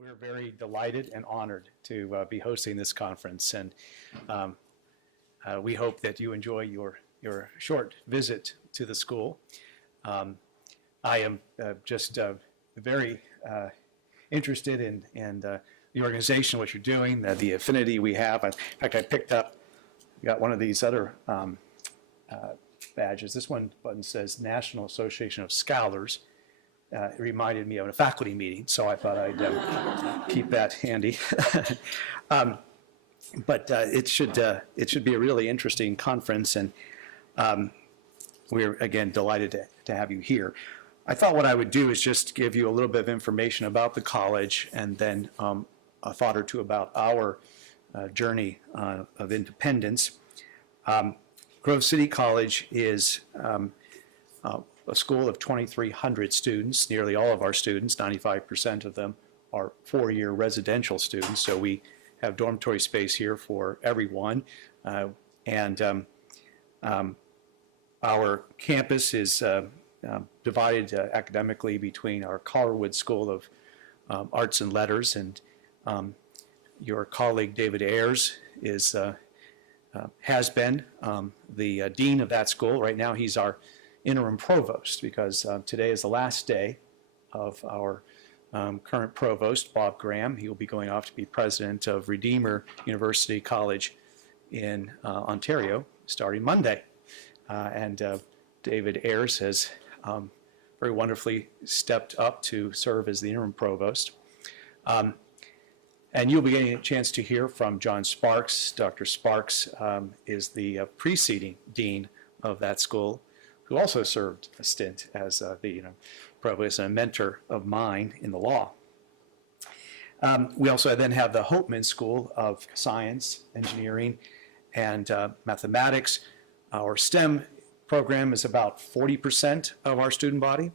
We're very delighted and honored to be hosting this conference, and we hope that you enjoy your short visit to the school. I am just very interested in the organization, what you're doing, the affinity we have. In fact, I picked up, got one of these other badges. This one button says National Association of Scholars. It reminded me of a faculty meeting, so I thought I'd keep that handy. But it should be a really interesting conference, and we're again delighted to have you here. I thought what I would do is just give you a little bit of information about the college, and then a thought or two about our journey of independence. Grove City College is a school of 2,300 students. Nearly all of our students, 95% of them, are four-year residential students. So we have dormitory space here for everyone. Our campus is divided academically between our Collarwood School of Arts and Letters, and your colleague David Ayers has been the dean of that school. Right now he's our interim provost, because today is the last day of our current provost, Bob Graham. He will be going off to be president of Redeemer University College in Ontario starting Monday. And David Ayers has very wonderfully stepped up to serve as the interim provost. And you'll be getting a chance to hear from John Sparks. Dr. Sparks is the preceding dean of that school, who also served a stint as the provost and a mentor of mine in the law. We also then have the Hopeman School of Science, Engineering, and Mathematics. Our STEM program is about 40% of our student body.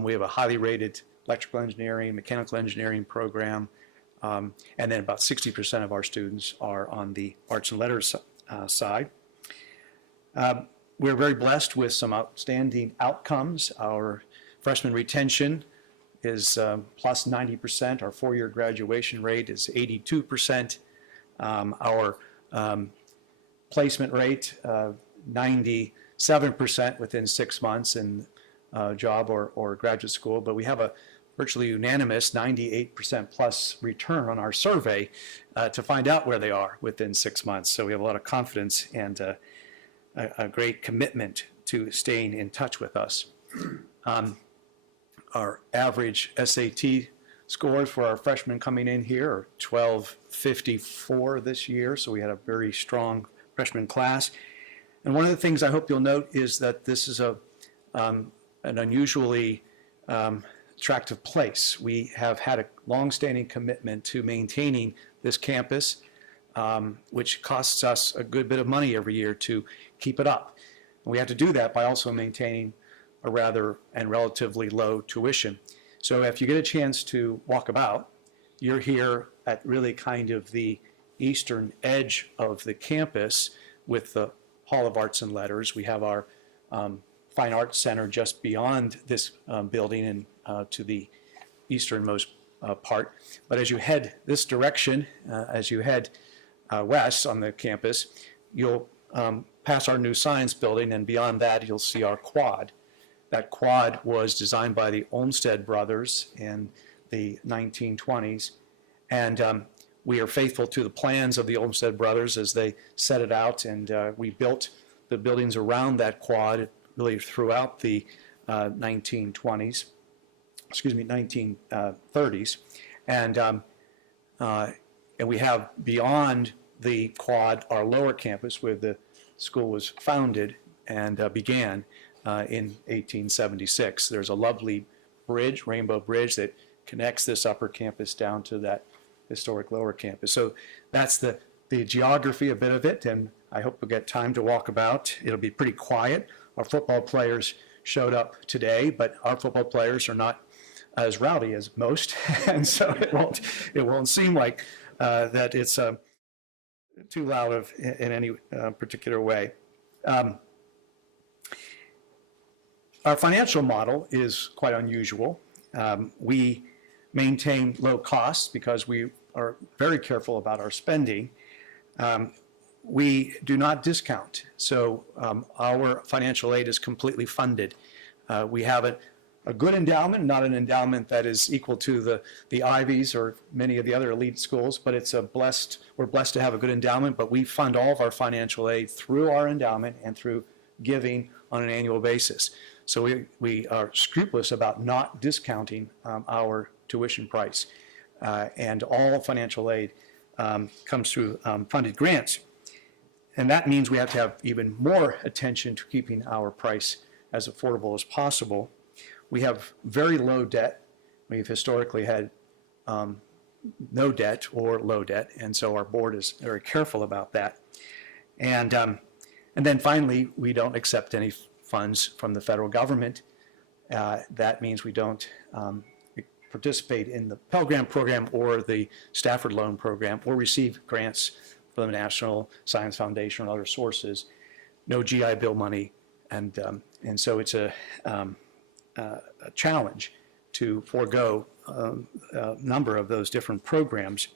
We have a highly rated electrical engineering, mechanical engineering program, and then about 60% of our students are on the arts and letters side. We're very blessed with some outstanding outcomes. Our freshman retention is plus 90%. Our four-year graduation rate is 82%. Our placement rate, 97% within 6 months in job or graduate school. But we have a virtually unanimous 98% plus return on our survey to find out where they are within 6 months. So we have a lot of confidence and a great commitment to staying in touch with us. Our average SAT scores for our freshmen coming in here are 1254 this year, so we had a very strong freshman class. And one of the things I hope you'll note is that this is an unusually attractive place. We have had a long-standing commitment to maintaining this campus, which costs us a good bit of money every year to keep it up. And we have to do that by also maintaining a rather and relatively low tuition. So if you get a chance to walk about, you're here at really kind of the eastern edge of the campus with the Hall of Arts and Letters. We have our Fine Arts Center just beyond this building and to the easternmost part. But as you head this direction, as you head west on the campus, you'll pass our new science building, and beyond that you'll see our quad. That quad was designed by the Olmsted brothers in the 1920s, and we are faithful to the plans of the Olmsted brothers as they set it out, and we built the buildings around that quad really throughout the 1930s, and we have beyond the quad our lower campus where the school was founded and began in 1876. There's a lovely bridge, Rainbow Bridge, that connects this upper campus down to that historic lower campus. So that's the geography, a bit of it, and I hope we'll get time to walk about. It'll be pretty quiet. Our football players showed up today, but our football players are not as rowdy as most, and so it won't seem like that it's too loud in any particular way. Our financial model is quite unusual. We maintain low costs because we are very careful about our spending. We do not discount, so our financial aid is completely funded. We have a good endowment, not an endowment that is equal to the Ivies or many of the other elite schools, but we're blessed to have a good endowment, but we fund all of our financial aid through our endowment and through giving on an annual basis. So we are scrupulous about not discounting our tuition price, and all financial aid comes through funded grants. And that means we have to have even more attention to keeping our price as affordable as possible. We have very low debt. We've historically had no debt or low debt, and so our board is very careful about that. And then finally, we don't accept any funds from the federal government. That means we don't participate in the Pell Grant program or the Stafford Loan program or receive grants from the National Science Foundation or other sources. No GI Bill money, and so it's a challenge to forego a number of those different programs.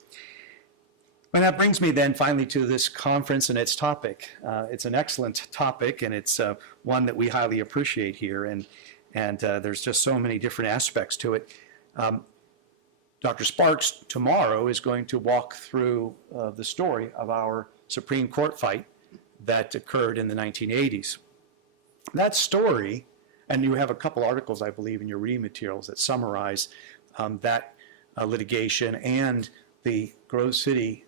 And that brings me then finally to this conference and its topic. It's an excellent topic, and it's one that we highly appreciate here, and there's just so many different aspects to it. Dr. Sparks tomorrow is going to walk through the story of our Supreme Court fight that occurred in the 1980s. That story, and you have a couple articles, I believe, in your reading materials that summarize that litigation and the Grove City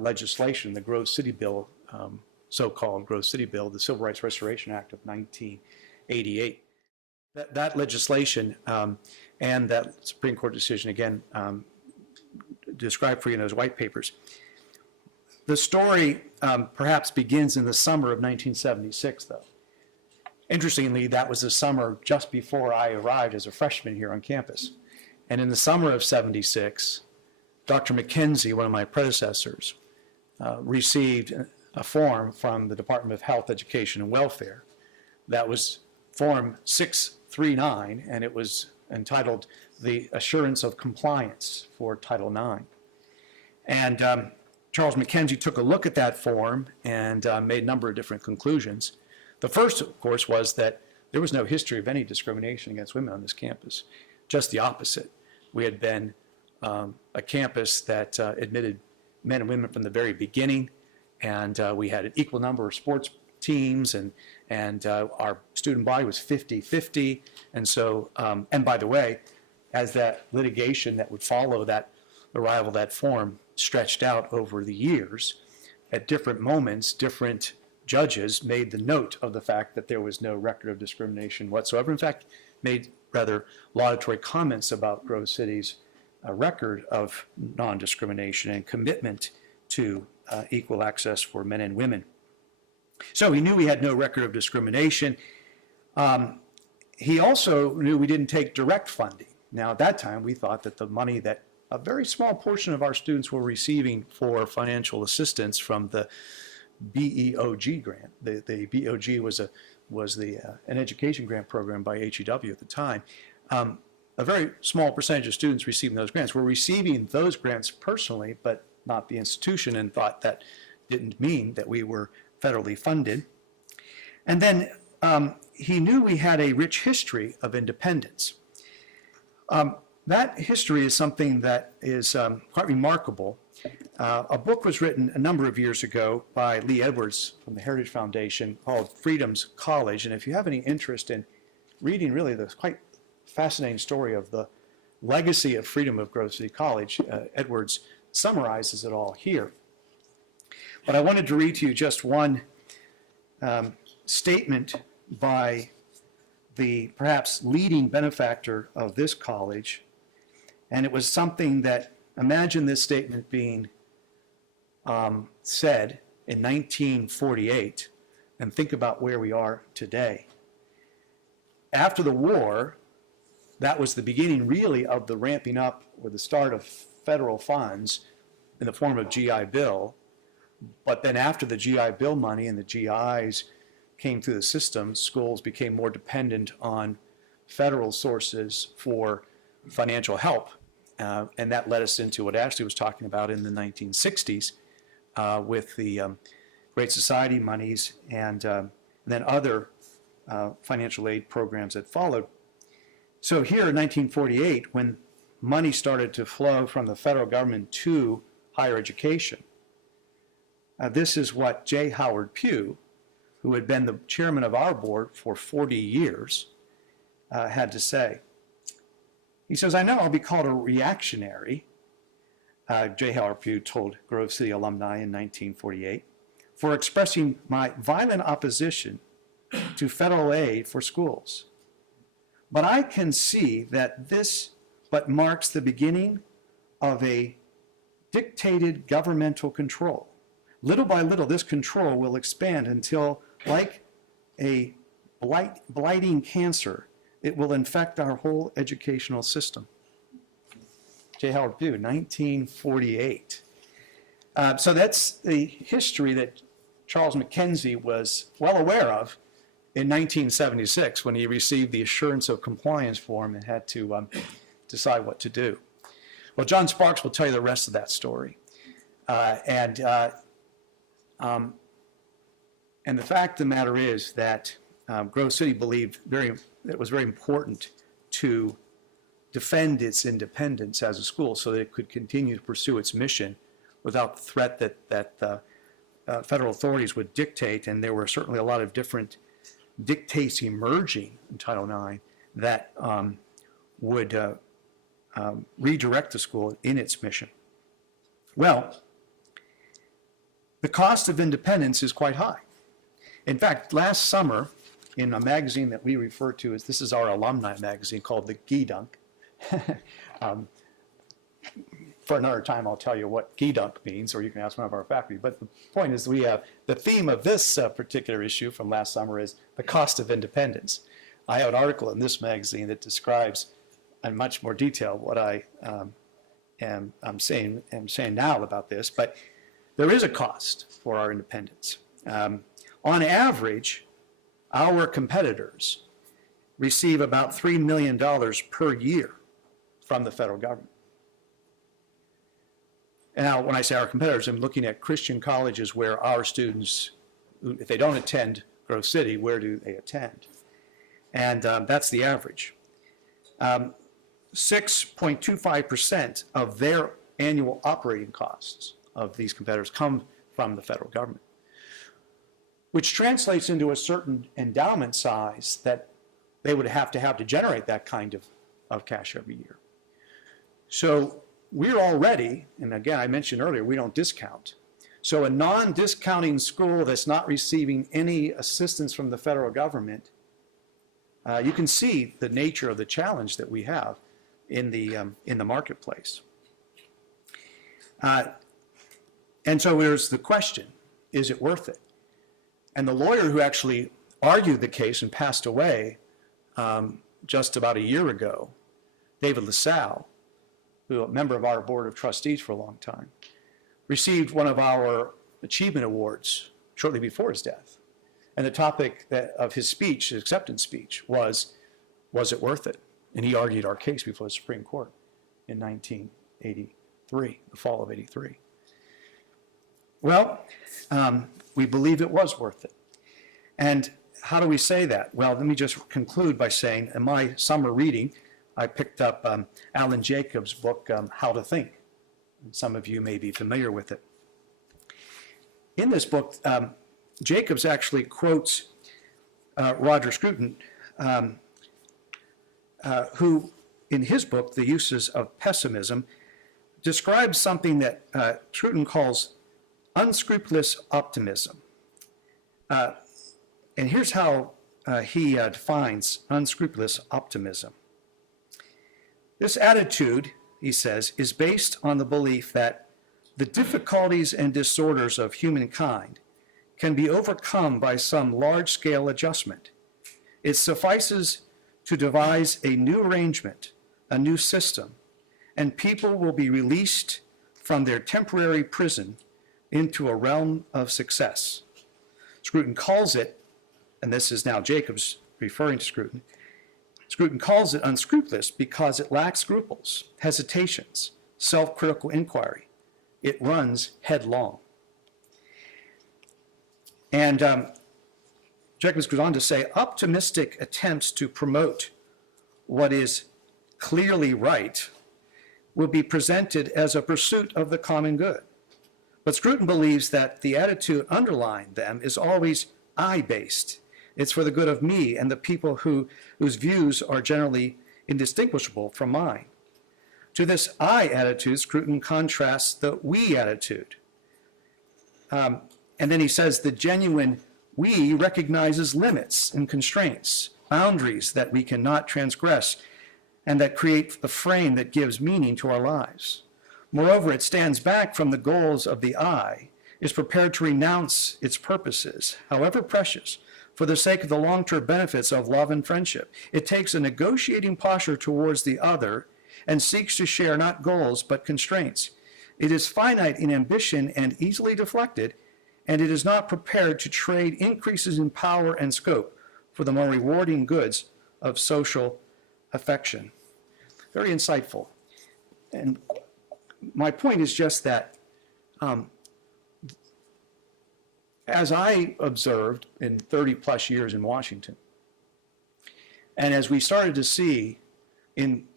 legislation, the Grove City Bill, so-called Grove City Bill, the Civil Rights Restoration Act of 1988. That legislation and that Supreme Court decision, again, described for you in those white papers. The story perhaps begins in the summer of 1976, though. Interestingly, that was the summer just before I arrived as a freshman here on campus. And in the summer of '76, Dr. McKenzie, one of my predecessors, received a form from the Department of Health, Education, and Welfare. That was Form 639, and it was entitled The Assurance of Compliance for Title IX. And Charles McKenzie took a look at that form and made a number of different conclusions. The first, of course, was that there was no history of any discrimination against women on this campus. Just the opposite. We had been a campus that admitted men and women from the very beginning, and we had an equal number of sports teams, and our student body was 50-50. And so, and by the way, as that litigation that would follow that arrival of that form stretched out over the years, at different moments, different judges made the note of the fact that there was no record of discrimination whatsoever. In fact, made rather laudatory comments about Grove City's record of non-discrimination and commitment to equal access for men and women. So he knew we had no record of discrimination. He also knew we didn't take direct funding. Now, at that time, we thought that the money that a very small portion of our students were receiving for financial assistance from the BEOG grant. The BEOG was an education grant program by HEW at the time. A very small percentage of students receiving those grants were receiving those grants personally, but not the institution, and thought that didn't mean that we were federally funded. And then he knew we had a rich history of independence. That history is something that is quite remarkable. A book was written a number of years ago by Lee Edwards from the Heritage Foundation called Freedom's College. And if you have any interest in reading really the quite fascinating story of the legacy of freedom of Grove City College, Edwards summarizes it all here. But I wanted to read to you just one statement by the perhaps leading benefactor of this college. And it was something that, imagine this statement being said in 1948, and think about where we are today. After the war, that was the beginning really of the ramping up or the start of federal funds in the form of GI Bill. But then after the GI Bill money and the GIs came through the system, schools became more dependent on federal sources for financial help. And that led us into what Ashley was talking about in the 1960s with the Great Society monies and then other financial aid programs that followed. So here in 1948, when money started to flow from the federal government to higher education, this is what J. Howard Pugh, who had been the chairman of our board for 40 years, had to say. He says, "I know I'll be called a reactionary," J. Howard Pugh told Grove City alumni in 1948, "for expressing my violent opposition to federal aid for schools. But I can see that this but marks the beginning of a dictated governmental control. Little by little, this control will expand until, like a blighting cancer, it will infect our whole educational system." J. Howard Pugh, 1948. So that's the history that Charles Mackenzie was well aware of in 1976 when he received the assurance of compliance form and had to decide what to do. Well, John Sparks will tell you the rest of that story. And the fact of the matter is that Grove City believed it was very important to defend its independence as a school so that it could continue to pursue its mission without the threat that federal authorities would dictate. And there were certainly a lot of different dictates emerging in Title IX that would redirect the school in its mission. Well, the cost of independence is quite high. In fact, last summer, in a magazine that we refer to as, this is our alumni magazine called the Geedunk. For another time, I'll tell you what Geedunk means, or you can ask one of our faculty. But the point is, we have the theme of this particular issue from last summer is the cost of independence. I have an article in this magazine that describes in much more detail what I am saying now about this. But there is a cost for our independence. On average, our competitors receive about $3 million per year from the federal government. Now, when I say our competitors, I'm looking at Christian colleges where our students, if they don't attend Grove City, where do they attend? And that's the average. 6.25% of their annual operating costs of these competitors come from the federal government, which translates into a certain endowment size that they would have to generate that kind of cash every year. So we're already, and again, I mentioned earlier, we don't discount. So a non-discounting school that's not receiving any assistance from the federal government, you can see the nature of the challenge that we have in the marketplace. And so there's the question, is it worth it? And the lawyer who actually argued the case and passed away just about a year ago, David LaSalle, who a member of our board of trustees for a long time, received one of our achievement awards shortly before his death. And the topic of his speech, his acceptance speech, was it worth it? And he argued our case before the Supreme Court in 1983, the fall of '83. Well, we believe it was worth it. And how do we say that? Well, let me just conclude by saying, in my summer reading, I picked up Alan Jacobs' book, How to Think. And some of you may be familiar with it. In this book, Jacobs actually quotes Roger Scruton, who, in his book, The Uses of Pessimism, describes something that Scruton calls unscrupulous optimism. And here's how he defines unscrupulous optimism. This attitude, he says, is based on the belief that the difficulties and disorders of humankind can be overcome by some large-scale adjustment. It suffices to devise a new arrangement, a new system, and people will be released from their temporary prison into a realm of success. Scruton calls it, and this is now Jacobs referring to Scruton Scruton calls it unscrupulous because it lacks scruples, hesitations, self-critical inquiry. It runs headlong. And Jacobs goes on to say, optimistic attempts to promote what is clearly right will be presented as a pursuit of the common good. But Scruton believes that the attitude underlying them is always I-based. It's for the good of me and the people whose views are generally indistinguishable from mine. To this I attitude, Scruton contrasts the we attitude. And then he says the genuine we recognizes limits and constraints, boundaries that we cannot transgress, and that create the frame that gives meaning to our lives. Moreover, it stands back from the goals of the I, is prepared to renounce its purposes, however precious, for the sake of the long-term benefits of love and friendship. It takes a negotiating posture towards the other and seeks to share not goals but constraints. It is finite in ambition and easily deflected, and it is not prepared to trade increases in power and scope for the more rewarding goods of social affection. Very insightful. And my point is just that as I observed in 30 plus years in Washington, and as we started to see,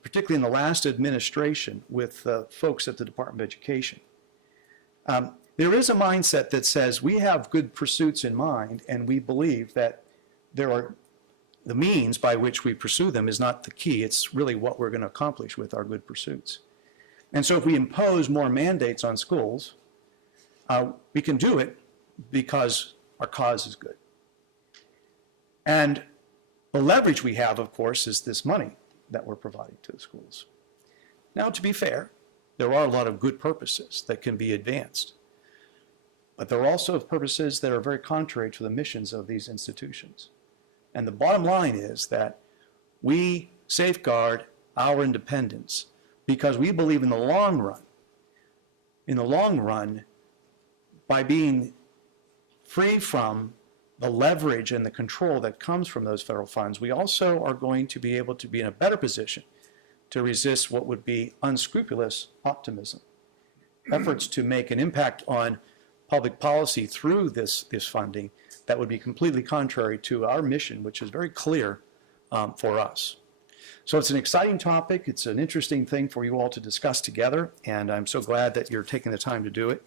particularly in the last administration with folks at the Department of Education, there is a mindset that says we have good pursuits in mind, and we believe that the means by which we pursue them is not the key. It's really what we're going to accomplish with our good pursuits. And so if we impose more mandates on schools, we can do it because our cause is good. And the leverage we have, of course, is this money that we're providing to the schools. Now, to be fair, there are a lot of good purposes that can be advanced. But there are also purposes that are very contrary to the missions of these institutions. And the bottom line is that we safeguard our independence because we believe in the long run, by being free from the leverage and the control that comes from those federal funds, we also are going to be able to be in a better position to resist what would be unscrupulous optimism. Efforts to make an impact on public policy through this funding that would be completely contrary to our mission, which is very clear for us. So it's an exciting topic. It's an interesting thing for you all to discuss together, and I'm so glad that you're taking the time to do it.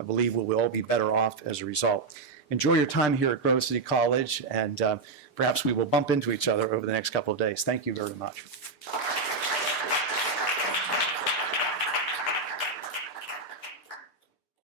I believe we'll all be better off as a result. Enjoy your time here at Grove City College, and perhaps we will bump into each other over the next couple of days. Thank you very much.